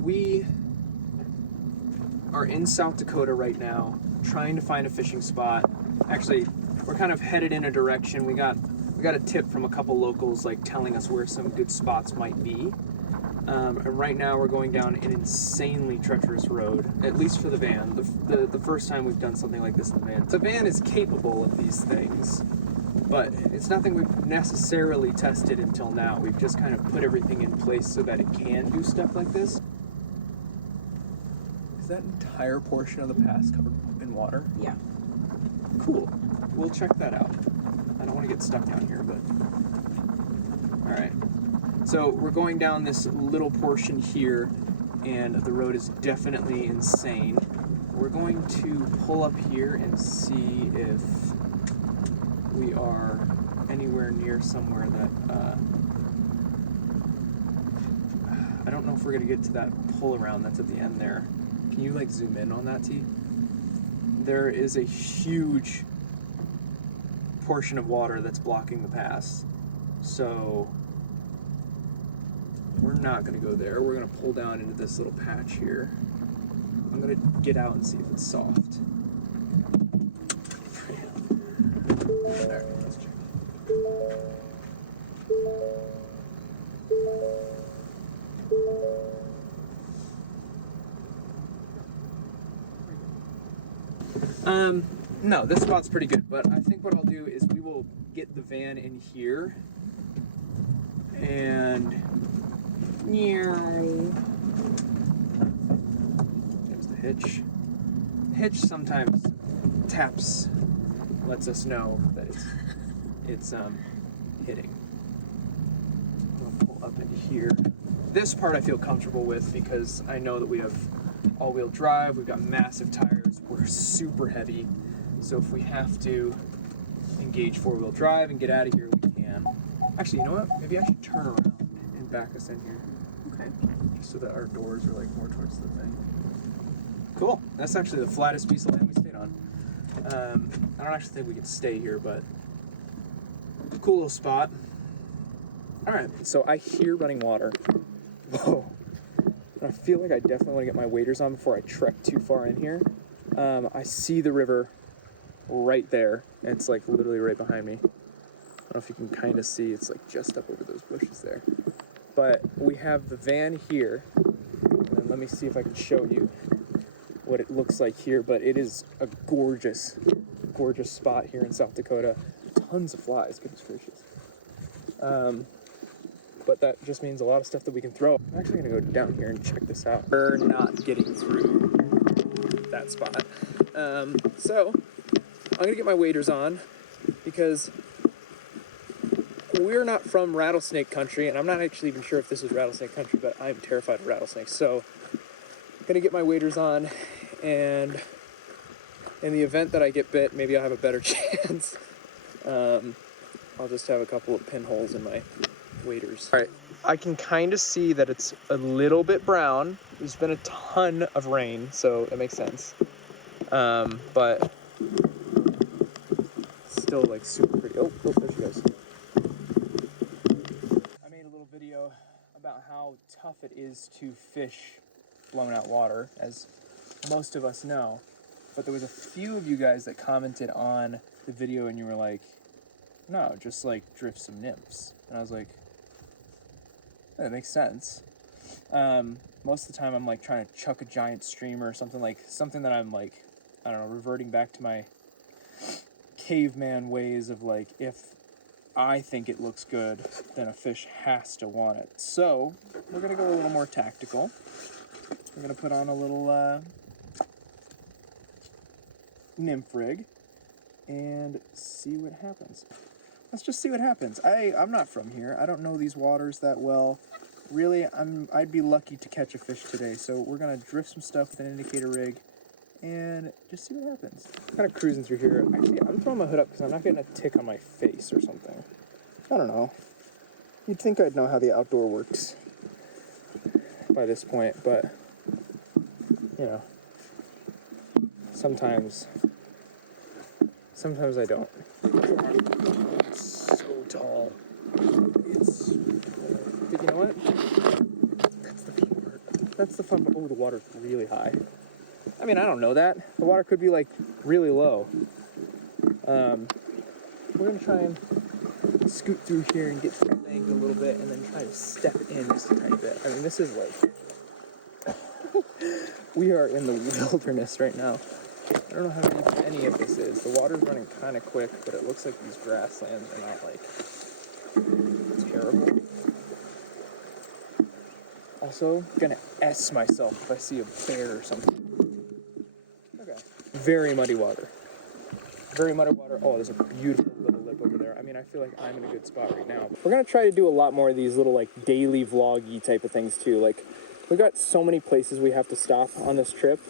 We are in South Dakota right now, trying to find a fishing spot. Actually, we're kind of headed in a direction. We got a tip from a couple locals, like telling us where some good spots might be. And right now we're going down an insanely treacherous road, at least for the van. The first time we've done something like this in the van. The van is capable of these things, but it's nothing we've necessarily tested until now. We've just kind of put everything in place so that it can do stuff like this. Is that entire portion of the pass covered in water? Yeah. Cool. We'll check that out. I don't want to get stuck down here, but... Alright. So we're going down this little portion here, and the road is definitely insane. We're going to pull up here and see if we are anywhere near somewhere that... I don't know if we're going to get to that pull around that's at the end there. Can you like zoom in on that, T? There is a huge portion of water that's blocking the pass. So we're not gonna go there. We're gonna pull down into this little patch here. I'm gonna get out and see if it's soft. Alright, let's check. No, this spot's pretty good, but I think what I'll do is we will get the van in here and there's the hitch. The hitch sometimes taps, lets us know that it's hitting. We'll pull up into here. This part I feel comfortable with because I know that we have all-wheel drive, we've got massive tires, we're super heavy. So if we have to engage four-wheel drive and get out of here, we can. Actually, you know what? Maybe I should turn around and back us in here. Okay. Just so that our doors are like more towards the thing. Cool. That's actually the flattest piece of land we stayed on. I don't actually think we can stay here, but cool little spot. All right. So I hear running water. Whoa. And I feel like I definitely want to get my waders on before I trek too far in here. I see the river right there, and it's like literally right behind me. I don't know if you can kind of see, it's like just up over those bushes there. But we have the van here, and let me see if I can show you what it looks like here, but it is a gorgeous, gorgeous spot here in South Dakota. Tons of flies, goodness gracious. But that just means a lot of stuff that we can throw. I'm actually gonna go down here and check this out. We're not getting through that spot. So I'm gonna get my waders on because we're not from rattlesnake country, and I'm not actually even sure if this is rattlesnake country, but I'm terrified of rattlesnakes. So I'm gonna get my waders on, and in the event that I get bit, maybe I'll have a better chance. I'll just have a couple of pinholes in my waders. All right, I can kind of see that it's a little bit brown. There's been a ton of rain, so that makes sense. But still like super pretty. Oh, there she goes. I made a little video about how tough it is to fish blown out water, as most of us know. But there was a few of you guys that commented on the video and you were like, no, just like drift some nymphs. And I was like, that makes sense. Most of the time I'm like trying to chuck a giant streamer or something that I'm like, I don't know, reverting back to my caveman ways of like, if I think it looks good, then a fish has to want it. So we're gonna go a little more tactical. We're gonna put on a little nymph rig and see what happens. Let's just see what happens. I'm not from here. I don't know these waters that well. Really, I'd be lucky to catch a fish today. So we're gonna drift some stuff with an indicator rig and just see what happens. Kind of cruising through here. Actually, I'm throwing my hood up because I'm not getting a tick on my face or something. I don't know. You'd think I'd know how the outdoor works by this point, but sometimes I don't. It's so tall. But you know what? That's the fun part. That's the fun part. Oh, the water's really high. I mean, I don't know that. The water could be like really low. We're gonna try and scoot through here and get to the bank a little bit and then try to step in just a tiny bit. I mean, this is like, we are in the wilderness right now. I don't know how deep any of this is. The water's running kind of quick, but it looks like these grasslands are not like terrible. Also, gonna S myself if I see a bear or something. Okay. Very muddy water. Very muddy water. Oh, there's a beautiful little lip over there. I mean, I feel like I'm in a good spot right now. We're gonna try to do a lot more of these little like daily vloggy type of things too. Like, we've got so many places we have to stop on this trip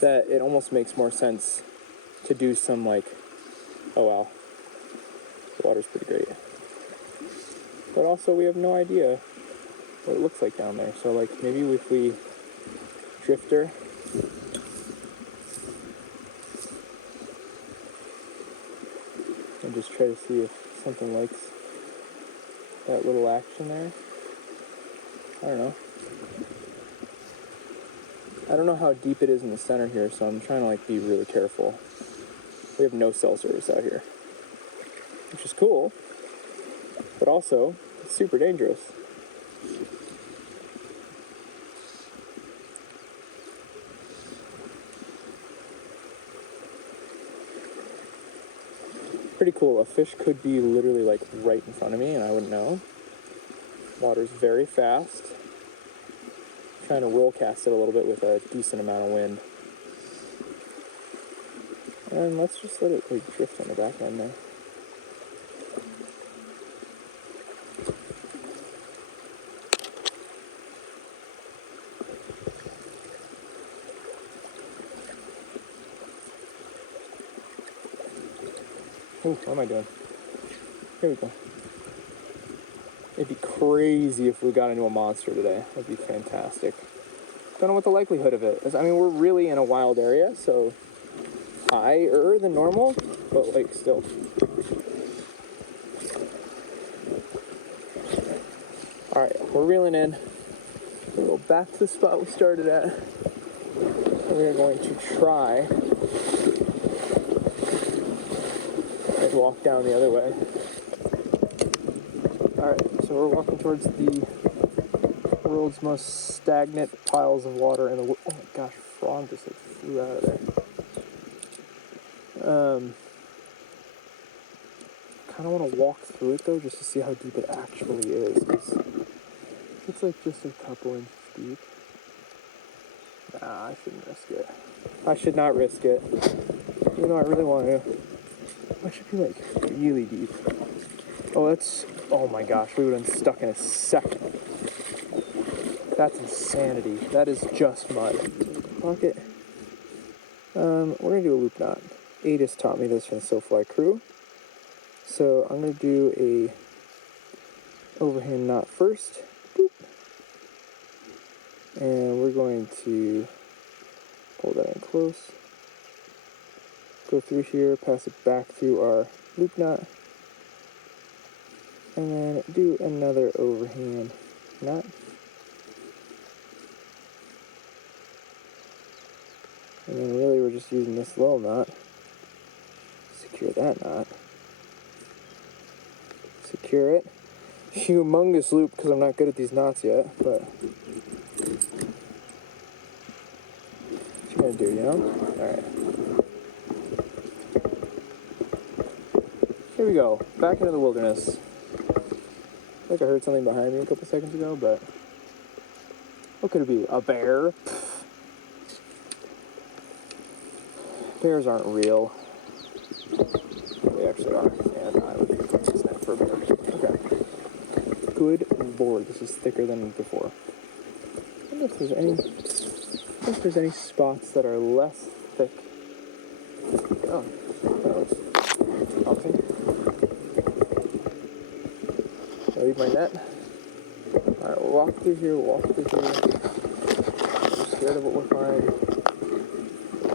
that it almost makes more sense to do some like, oh wow, the water's pretty great. But also we have no idea what it looks like down there. So like maybe if we drifter, and just try to see if something likes that little action there. I don't know. I don't know how deep it is in the center here, so I'm trying to like be really careful. We have no cell service out here, which is cool, but also it's super dangerous. Pretty cool. A fish could be literally like right in front of me and I wouldn't know. Water's very fast. Trying to roll cast it a little bit with a decent amount of wind. And let's just let it like drift on the back end there. Ooh, what am I doing? Here we go. It'd be crazy if we got into a monster today. That'd be fantastic. Don't know what the likelihood of it is. I mean, we're really in a wild area, so higher than normal, but like still. Alright, we're reeling in. We'll go back to the spot we started at. And we are going to try and walk down the other way. Alright, so we're walking towards the world's most stagnant piles of water in the world. Oh my gosh, frog just like flew out of there. Kind of want to walk through it though, just to see how deep it actually is. It's like just a couple inches deep. Nah, I shouldn't risk it. I should not risk it. Even though I really want to. It should be like really deep. Oh, that's, oh my gosh, we would have been stuck in a second. That's insanity. That is just mud. Bucket. We're gonna do a loop knot. Adis taught me this from the SoFly crew. So I'm gonna do a overhand knot first. Boop. And we're going to pull that in close. Go through here, pass it back through our loop knot. And then do another overhand knot. And then really we're just using this little knot. Secure that knot. Secure it. Humongous loop because I'm not good at these knots yet, but what you gonna do, you know? Alright. Here we go. Back into the wilderness. I think I heard something behind me a couple seconds ago, but what could it be? A bear? Bears aren't real. They actually are, and I would be a snap for a bear. Okay. Good lord, this is thicker than before. I wonder if there's any spots that are less thick. Oh, that was promising. I'll leave my net. Alright, we'll walk through here, I'm scared of what we'll find.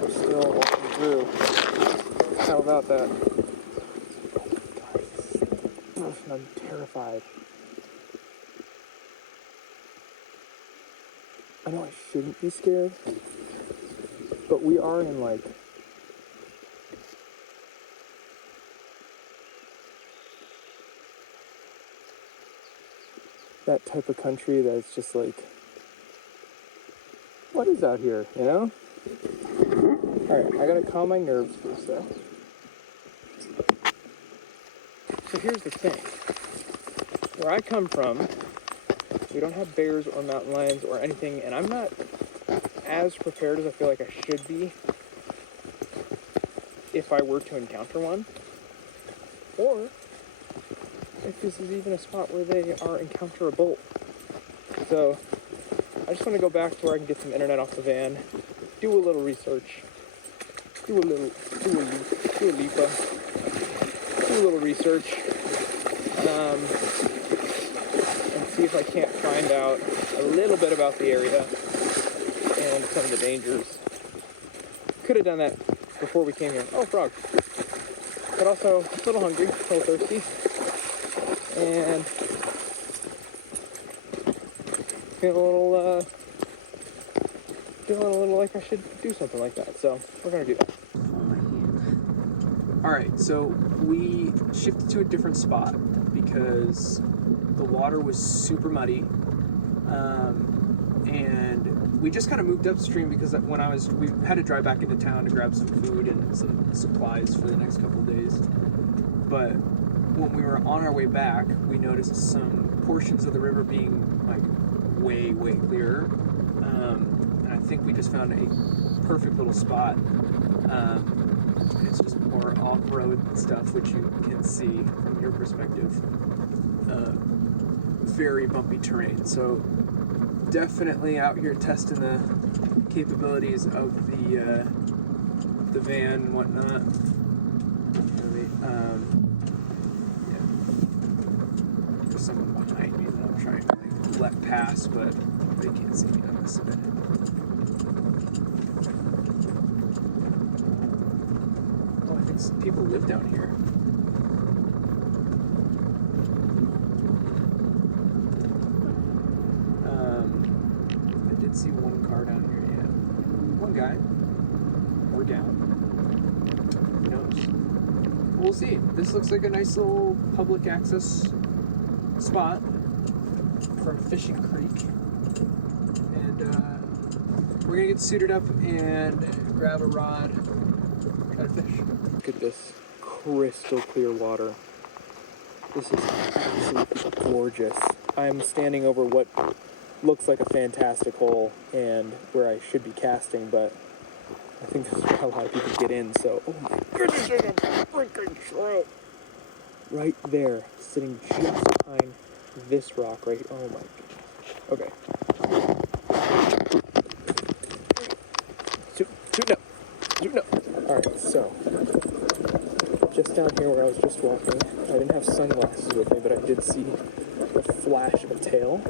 We're still walking through. How about that? Oh, gosh, I'm terrified. I know I shouldn't be scared, but we are in like that type of country that's just like, what is out here, you know? Alright, I gotta calm my nerves for a sec. So here's the thing. Where I come from, we don't have bears or mountain lions or anything, and I'm not as prepared as I feel like I should be if I were to encounter one, or if this is even a spot where they are encounterable. So I just want to go back to where I can get some internet off the van, do a little research, do a little research, and see if I can't find out a little bit about the area and some of the dangers. Could have done that before we came here. Oh, frog. But also a little hungry, a little thirsty, and feeling a little like I should do something like that. So we're gonna do that. All right, so we shifted to a different spot because the water was super muddy, and we just kind of moved upstream because we had to drive back into town to grab some food and some supplies for the next couple of days. But when we were on our way back, we noticed some portions of the river being like way clearer, and I think we just found a perfect little spot. It's just more off-road stuff, which you can see from your perspective. Very bumpy terrain, so definitely out here testing the capabilities of the van and whatnot. Yeah. There's someone behind me that I'm trying to let pass, but they can't see me on this bit. People live down here. I did see one car down here, yeah. One guy. Or down. Who knows? We'll see. This looks like a nice little public access spot for a fishing creek. And we're gonna get suited up and grab a rod, try to fish. Look at this crystal clear water. This is absolutely gorgeous. I'm standing over what looks like a fantastic hole and where I should be casting, but I think this is where a lot of people get in, so oh my goodness, there's a freaking trout right there, sitting just behind this rock right. Oh my goodness. Okay. Shoot no. Alright, so just down here where I was just walking, I didn't have sunglasses with me, but I did see the flash of a tail.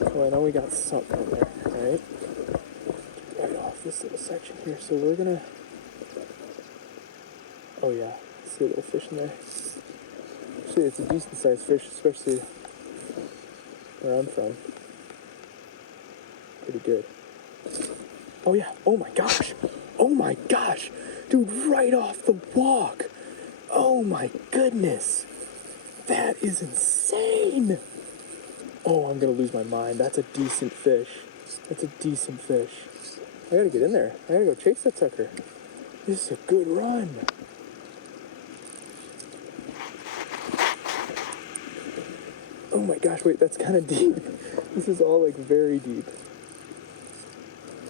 So I know we got something in there, right? Right off this little section here, so we're gonna... Oh yeah, see a little fish in there. Actually, it's a decent sized fish, especially where I'm from. Pretty good. Oh yeah, oh my gosh, dude, right off the walk. Oh my goodness, that is insane. Oh, I'm gonna lose my mind. That's a decent fish. I gotta get in there. I gotta go chase that sucker. This is a good run. Oh my gosh, wait, that's kind of deep. This is all like very deep.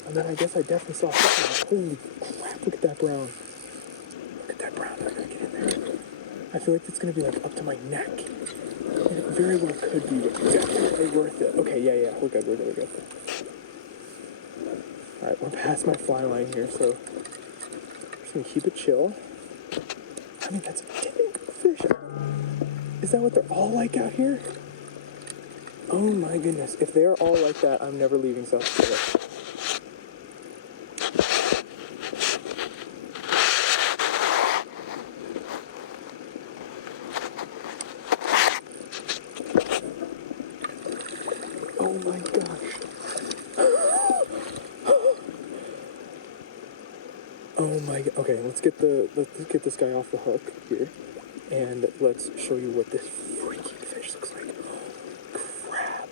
And then I guess I definitely saw something. Holy crap, look at that brown. I gotta get in there. I feel like it's gonna be like up to my neck. And it very well could be, but definitely worth it. Okay, yeah, we're good. Alright, we're past my fly line here, so I'm just gonna keep it chill. I mean, that's a dang good fish. Is that what they're all like out here? Oh my goodness, if they're all like that, I'm never leaving South Dakota. my god. Okay, let's get this guy off the hook here, and let's show you what this freaking fish looks like. Oh, crap.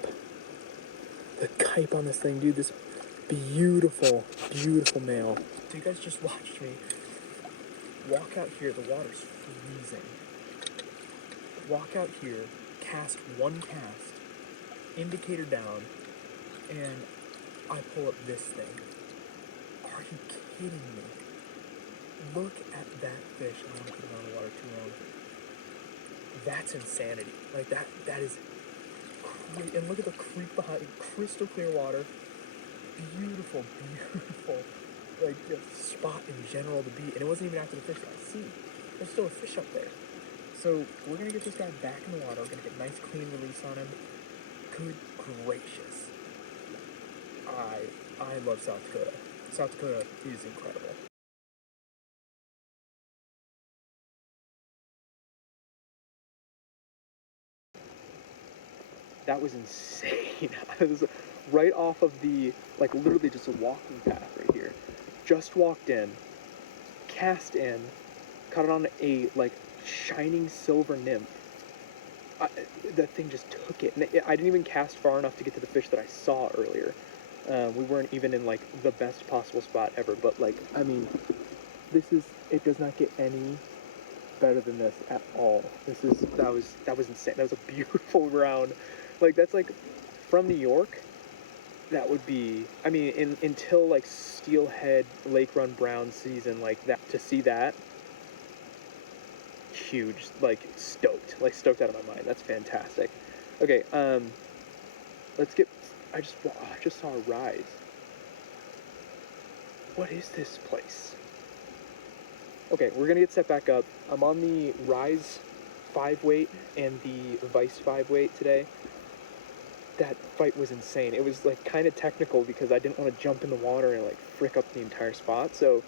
The kype on this thing, dude. This beautiful, beautiful male. So you guys just watched me walk out here. The water's freezing. Walk out here, cast one cast, indicator down, and I pull up this thing. Are you kidding me? Look at that fish. I don't want to put it on the water too long. That's insanity. Like that is crazy. And look at the creek behind it. Crystal clear water. Beautiful, beautiful. Like just spot in general to be. And it wasn't even after the fish that I see. There's still a fish up there. So we're gonna get this guy back in the water. We're gonna get a nice clean release on him. Good gracious. I love South Dakota. South Dakota is incredible. That was insane. I was right off of the, like literally just a walking path right here. Just walked in, cast in, caught it on a like shining silver nymph. That thing just took it. And I didn't even cast far enough to get to the fish that I saw earlier. We weren't even in like the best possible spot ever, but like, I mean, it does not get any better than this at all. That was insane. That was a beautiful round. Like that's like from New York, that would be, I mean, until like steelhead lake run brown season, like that, to see that, huge, like stoked out of my mind. That's fantastic. Okay, let's get, I just saw a rise. What is this place? Okay, we're gonna get set back up. I'm on the Rise 5 weight and the Vice 5 weight today. That fight was insane. It was like kind of technical because I didn't want to jump in the water and like frick up the entire spot. So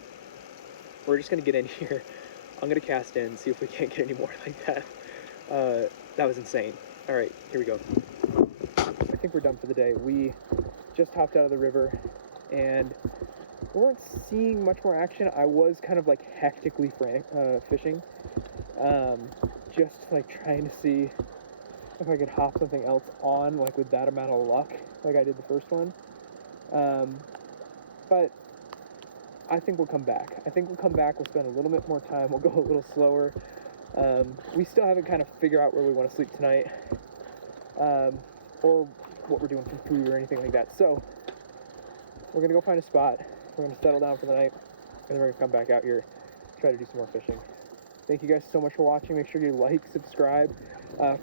we're just gonna get in here. I'm gonna cast in, see if we can't get any more like that. That was insane. All right, here we go. I think we're done for the day. We just hopped out of the river and we weren't seeing much more action. I was kind of like hectically fishing, just like trying to see if I could hop something else on, like with that amount of luck, like I did the first one. But I think we'll come back. We'll spend a little bit more time. We'll go a little slower. We still haven't kind of figured out where we want to sleep tonight, or what we're doing for food or anything like that. So we're gonna go find a spot. We're gonna settle down for the night, and then we're gonna come back out here, try to do some more fishing. Thank you guys so much for watching. Make sure you like, subscribe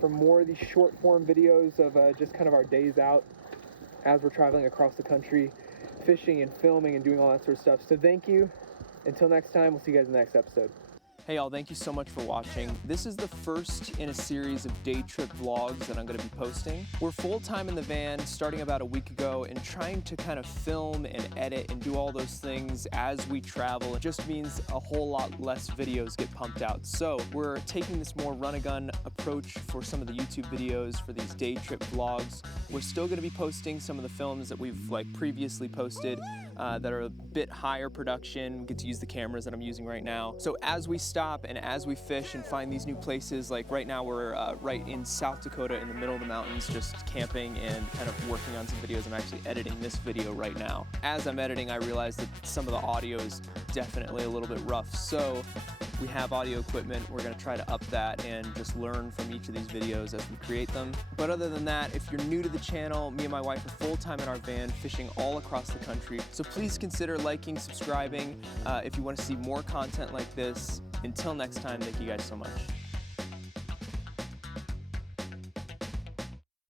for more of these short form videos of just kind of our days out as we're traveling across the country, fishing and filming and doing all that sort of stuff. So thank you. Until next time, we'll see you guys in the next episode. Hey y'all, thank you so much for watching. This is the first in a series of day trip vlogs that I'm gonna be posting. We're full-time in the van starting about a week ago and trying to kind of film and edit and do all those things as we travel. It just means a whole lot less videos get pumped out. So we're taking this more run-a-gun approach for some of the YouTube videos for these day trip vlogs. We're still gonna be posting some of the films that we've like previously posted that are a bit higher production. We get to use the cameras that I'm using right now. So as we stop and as we fish and find these new places, like right now we're right in South Dakota in the middle of the mountains, just camping and kind of working on some videos. I'm actually editing this video right now. As I'm editing, I realized that some of the audio is definitely a little bit rough. So we have audio equipment. We're gonna try to up that and just learn from each of these videos as we create them. But other than that, if you're new to the channel, me and my wife are full-time in our van fishing all across the country. So please consider liking, subscribing if you want to see more content like this. Until next time, thank you guys so much.